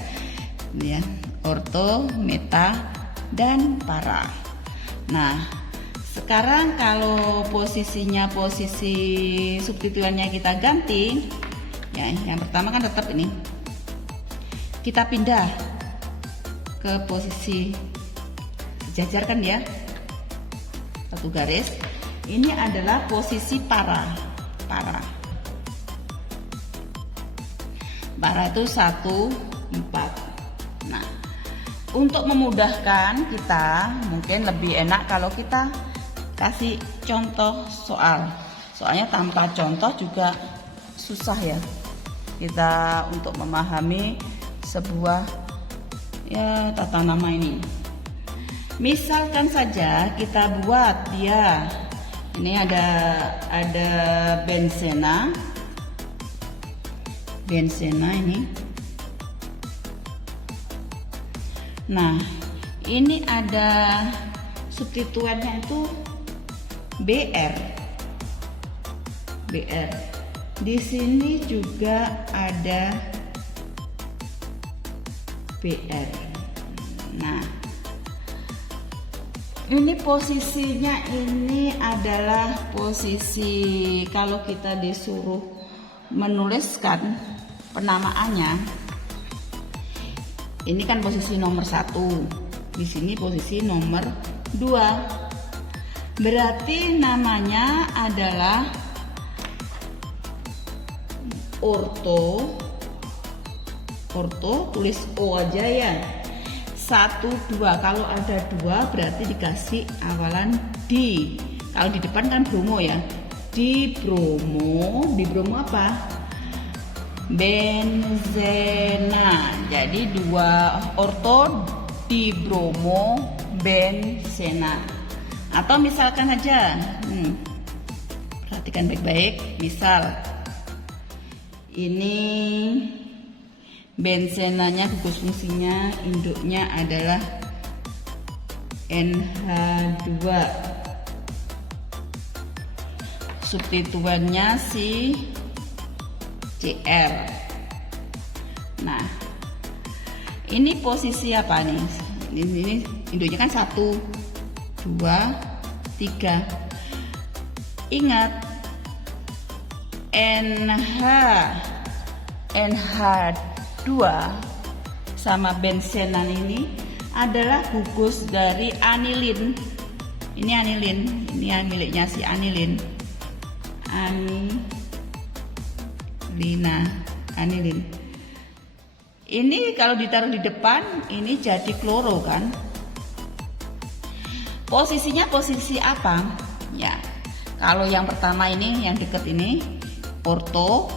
Ya, orto, meta, dan para. Nah, sekarang kalau posisi substituennya kita ganti, ya, yang pertama kan tetap ini. Kita pindah ke posisi sejajar kan ya, satu garis. Ini adalah posisi para. Para itu 1, 4. Nah, untuk memudahkan kita, mungkin lebih enak kalau kita kasih contoh soal. Soalnya tanpa contoh juga susah ya kita untuk memahami sebuah ya tata nama ini. Misalkan saja kita buat dia, ini ada benzena ini. Nah, ini ada substituennya itu BR. Di sini juga ada BR. Nah, ini posisinya ini adalah posisi kalau kita disuruh menuliskan penamaannya. Ini kan posisi nomor 1. Di sini posisi nomor 2. Berarti namanya adalah orto. Tulis O aja ya. 1, 2. Kalau ada 2 berarti dikasih awalan D. Kalau di depan kan bromo ya. dibromo apa? Benzena. Jadi 2 orto dibromo benzena. Atau misalkan aja, perhatikan baik-baik. Misal ini benzenanya gugus fungsinya induknya adalah NH2. Substituennya si Cl. Nah, ini posisi apa nih? Ini induknya kan 1, 2, 3. Ingat NH2 sama benzenan ini adalah gugus dari anilin. Ini anilin, ini yang miliknya si anilin. Anilin. Ini kalau ditaruh di depan, ini jadi kloro kan? Posisinya posisi apa? Ya, kalau yang pertama ini, yang deket ini, orto,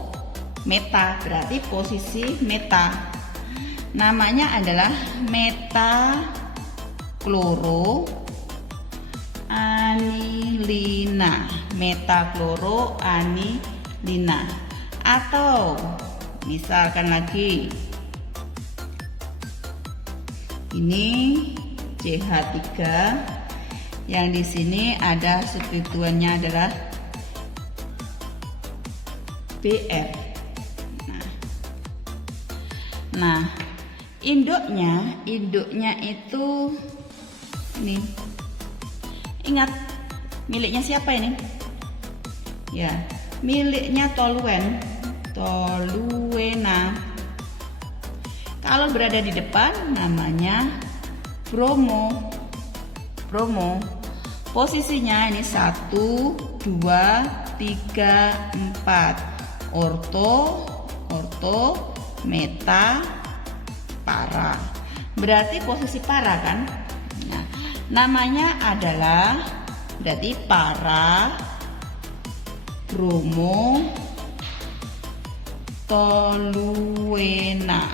meta, berarti posisi meta. Namanya adalah meta kloro anilina. Metakloro anilina. Atau misalkan lagi ini CH3 yang di sini ada substituennya adalah Br. Nah, induknya itu ini. Ingat, miliknya siapa ini? Ya, miliknya toluena. Kalau berada di depan namanya bromo. Posisinya ini 1, 2, 3, 4. Orto, meta, para. Berarti posisi para kan? Nah, namanya adalah berarti para bromo toluena.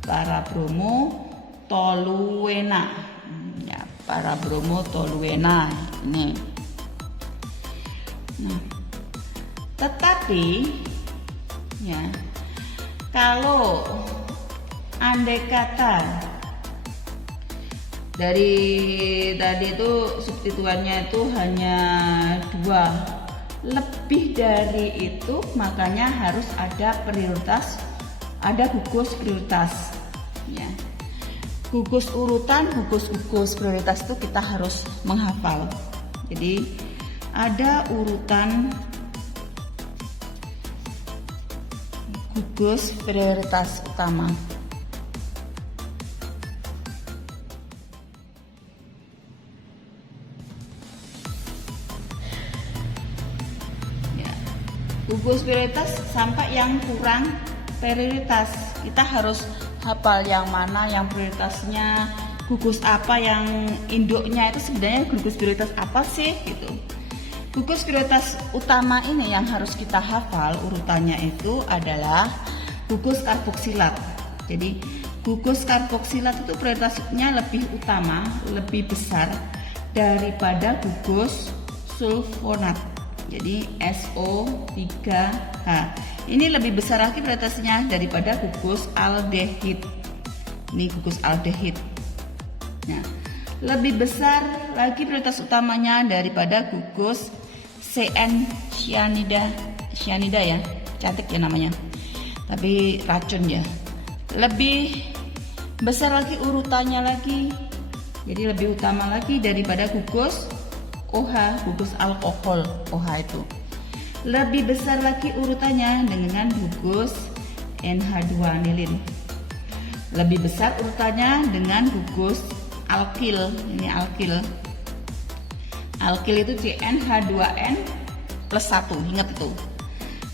Para bromo toluena. Ya, para bromo toluena ini. Nah, tetapi ya, kalau andai kata dari tadi itu substituennya itu hanya 2, lebih dari itu makanya harus ada prioritas, ada gugus prioritas ya. Gugus urutan, gugus prioritas itu kita harus menghafal. Jadi ada urutan gugus prioritas utama. Gugus prioritas sampai yang kurang prioritas. Kita harus hafal yang mana yang prioritasnya, gugus apa yang induknya itu sebenarnya gugus prioritas apa sih gitu. Gugus prioritas utama ini yang harus kita hafal urutannya itu adalah gugus karboksilat. Jadi gugus karboksilat itu prioritasnya lebih utama, lebih besar daripada gugus sulfonat. Jadi SO3H ini lebih besar lagi prioritasnya daripada gugus aldehid. Ini gugus aldehid. Nah, lebih besar lagi prioritas utamanya daripada gugus CN cyanida ya, cantik ya namanya, tapi racun ya. Lebih besar lagi urutannya lagi, jadi lebih utama lagi daripada gugus OH, gugus alkohol OH itu. Lebih besar lagi urutannya dengan gugus NH2 anilin. Lebih besar urutannya dengan gugus alkil. Ini alkil. Alkil itu CnH2n plus 1, ingat itu.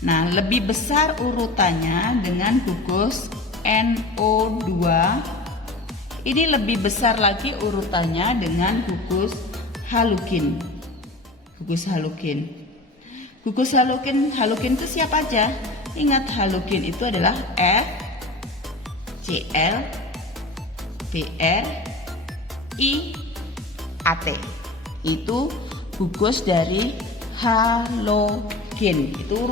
Nah, lebih besar urutannya dengan gugus NO2. Ini lebih besar lagi urutannya dengan gugus halugin. gugus halogen. Gugus halogen itu siapa aja? Ingat, halogen itu adalah F, Cl, Br, I, AT. Itu gugus dari halogen. Itu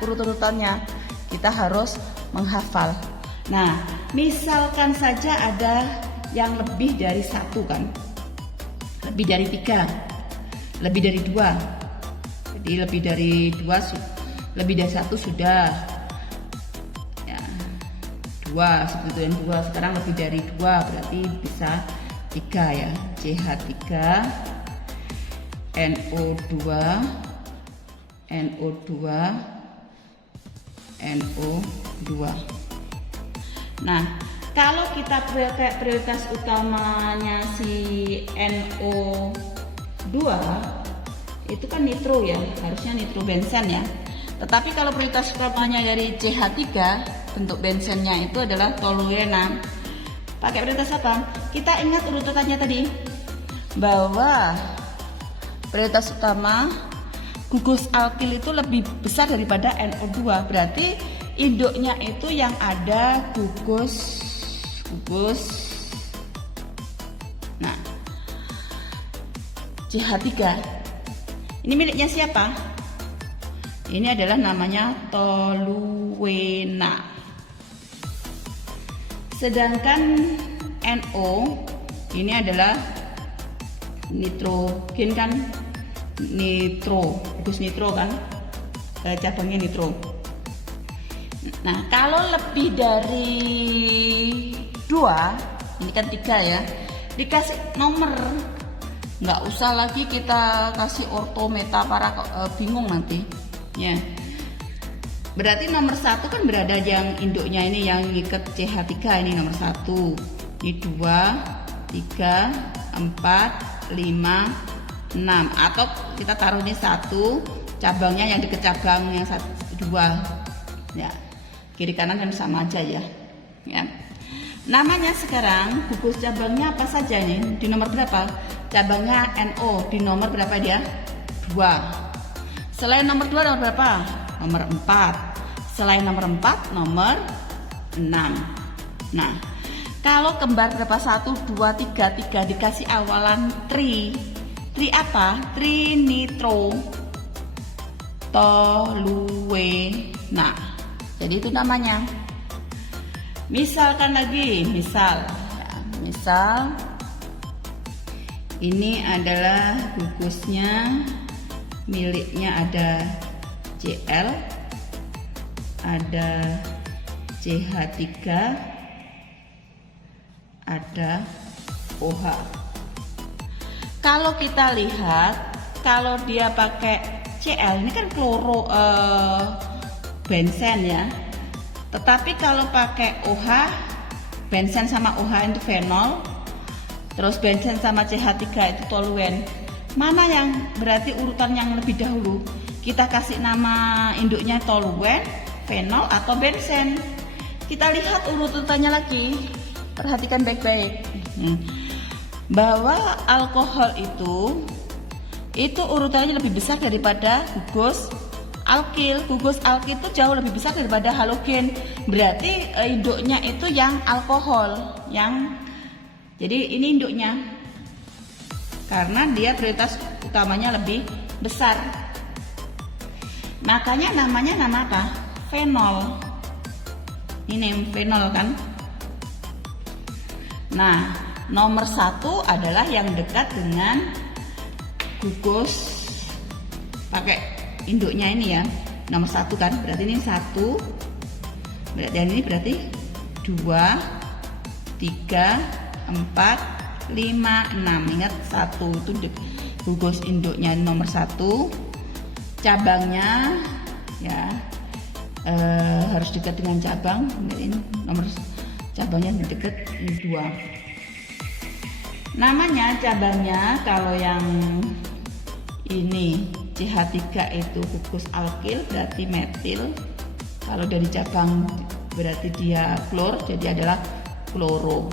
urut-urutannya kita harus menghafal. Nah, misalkan saja ada yang lebih dari satu kan, lebih dari 3, lebih dari 2. Jadi lebih dari 2, lebih dari 1 sudah ya, 2 seperti yang 2. Sekarang lebih dari 2 berarti bisa 3 ya. CH3, NO2, NO2, NO2. Nah, kalau kita prioritas utamanya si NO2 itu kan nitro ya, harusnya nitrobenzen ya. Tetapi kalau prioritas utamanya dari CH3, bentuk benzennya itu adalah toluena. Pakai prioritas apa? Kita ingat urutannya tadi, bahwa prioritas utama gugus alkil itu lebih besar daripada NO2. Berarti induknya itu yang ada gugus. Nah, CH3 ini miliknya siapa? Ini adalah namanya toluena. Sedangkan NO ini adalah nitrogen kan, gugus nitro kan, cabangnya nitro. Nah, kalau lebih dari 2, ini kan 3 ya, dikasih nomor. Nggak usah lagi kita kasih orto meta para bingung nanti ya. Berarti nomor 1 kan berada yang induknya ini yang ngikat CH3, ini nomor 1, ini 2, 3, 4, 5, 6, atau kita taruh ini 1, cabangnya yang deket cabang yang 2 ya, kiri kanan kan sama aja ya. Namanya sekarang gugus cabangnya apa saja nih? Di nomor berapa? Cabangnya NO di nomor berapa dia? 2. Selain nomor 2 nomor berapa? Nomor 4. Selain nomor 4 nomor 6. Nah, kalau kembar berapa? 1, 2, 3, 3 dikasih awalan tri. Tri apa? Trinitro toluena. Jadi itu namanya. Misalkan lagi, misal ini adalah gugusnya, miliknya ada Cl, ada CH3, ada OH. Kalau kita lihat, kalau dia pakai Cl ini kan kloro benzen ya. Tetapi kalau pakai OH, benzen sama OH itu fenol, terus benzen sama CH3 itu toluen. Mana yang berarti urutan yang lebih dahulu? Kita kasih nama induknya toluen, fenol, atau benzen. Kita lihat urutannya lagi. Perhatikan baik-baik. Bahwa alkohol itu urutannya lebih besar daripada gugus alkil. Gugus alkil itu jauh lebih besar daripada halogen. Berarti induknya itu yang alkohol, jadi ini induknya. Karena dia prioritas utamanya lebih besar. Makanya namanya nama apa? Fenol. Ini fenol kan? Nah, nomor 1 adalah yang dekat dengan gugus pakai induknya ini ya, nomor 1 kan, berarti ini 1, dan ini berarti 2, 3, 4, 5, 6. Ingat 1 itu gugus induknya nomor 1, cabangnya ya harus dekat dengan cabang. Ini nomor cabangnya dekat, ini 2. Namanya cabangnya kalau yang ini CH3 itu gugus alkil berarti metil. Kalau dari cabang berarti dia klor, jadi adalah kloro.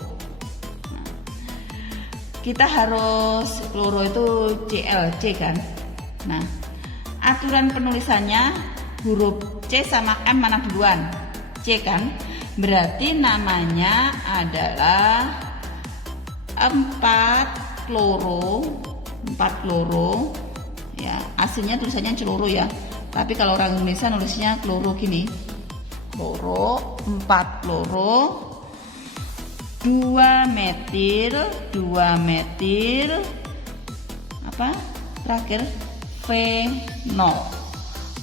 Nah, kita harus kloro itu ClC kan. Nah, aturan penulisannya huruf C sama M mana duluan? C kan? Berarti namanya adalah 4 kloro ya, aslinya tulisannya celuru ya, tapi kalau orang Indonesia nulisnya kloro gini, kloro, 4 kloro, 2 metil apa terakhir fenol,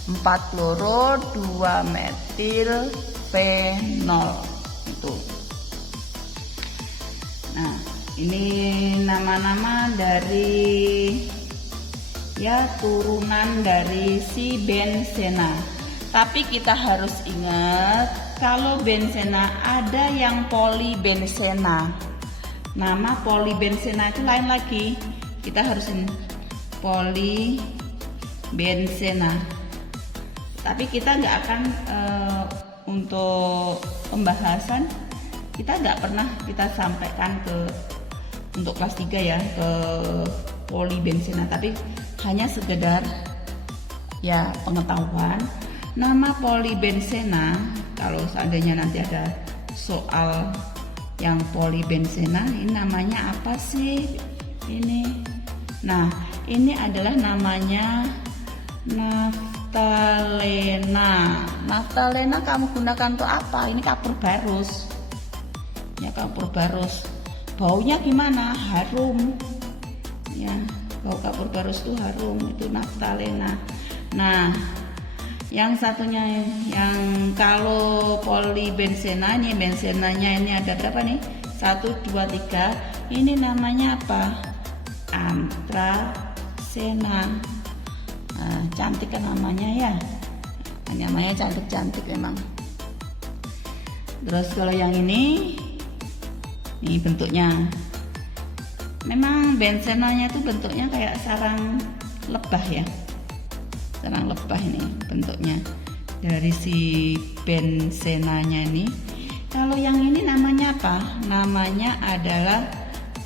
4 kloro 2 metil fenol itu. Nah, ini nama-nama dari ya turunan dari si benzena. Tapi kita harus ingat kalau benzena ada yang polibenzena. Nama polibenzena itu lain lagi. Kita harus polibenzena. Tapi kita nggak akan untuk pembahasan kita nggak pernah kita sampaikan untuk kelas 3 ya ke polibenzena, tapi hanya sekedar ya pengetahuan. Nama polibenzena, kalau seandainya nanti ada soal yang polibenzena, ini namanya apa sih ini? Nah, ini adalah namanya naftalena. Naftalena kamu gunakan untuk apa? Ini kapur barus. Ya, kapur barus. Baunya gimana? Harum. Ya, bau kapur barus itu harum, itu naftalena. Nah, yang satunya yang kalau polibenzena, ini benzenanya ini ada berapa nih? 1, 2, 3. Ini namanya apa? Anthracena. Nah, cantik kan namanya ya, namanya cantik-cantik memang. Terus kalau yang ini bentuknya, memang benzenanya itu bentuknya kayak sarang lebah ya, sarang lebah ini bentuknya dari si benzenanya ini. Kalau yang ini namanya apa? Namanya adalah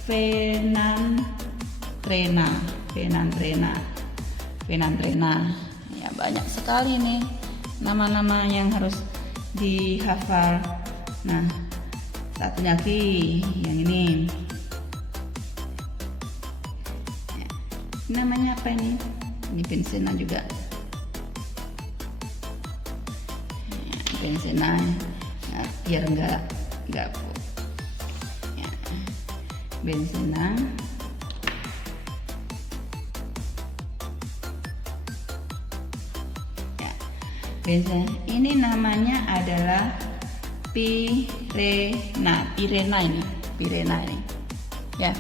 fenantrena. Ya, banyak sekali nih nama-nama yang harus dihafal. Nah, satu lagi yang ini ya, namanya apa ini? Ini benzena juga ya, benzena ya, biar enggak ya, benzena. Benzena ini namanya adalah pirena ini ya.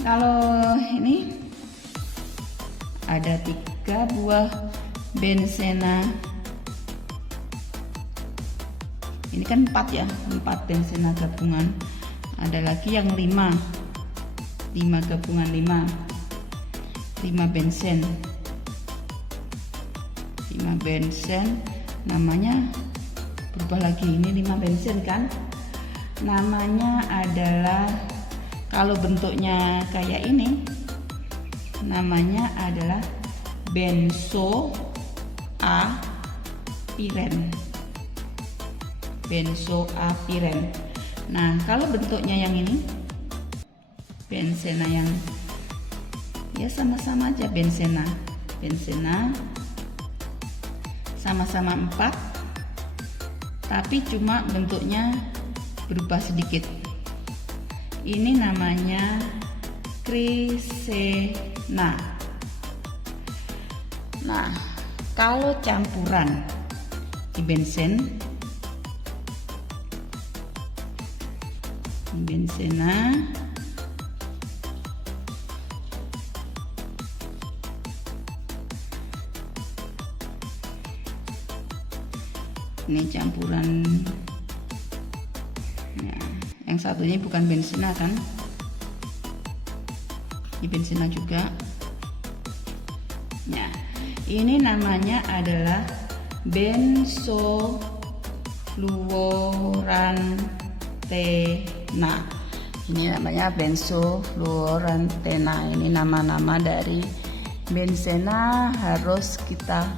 Kalau ini ada 3 buah benzena, ini kan 4 ya, 4 benzena gabungan. Ada lagi yang 5 gabungan, 5 benzen, 5 benzen namanya berubah lagi. Ini 5 benzen kan, namanya adalah, kalau bentuknya kayak ini namanya adalah benzoapiren. Nah, kalau bentuknya yang ini benzena yang ya sama-sama aja benzena sama-sama 4, tapi cuma bentuknya berubah sedikit. Ini namanya krisena. Nah, kalau campuran di benzena ini campuran ya, yang satunya bukan benzena kan, ini benzena juga ya. Ini namanya adalah benzofluorantena. Ini namanya benzofluorantena. Ini nama-nama dari benzena harus kita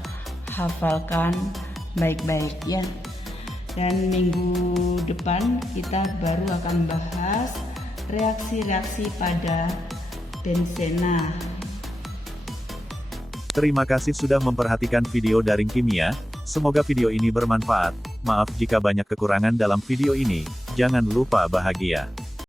hafalkan baik-baik ya. Dan minggu depan kita baru akan bahas reaksi-reaksi pada benzena. Terima kasih sudah memperhatikan video daring kimia. Semoga video ini bermanfaat. Maaf jika banyak kekurangan dalam video ini. Jangan lupa bahagia.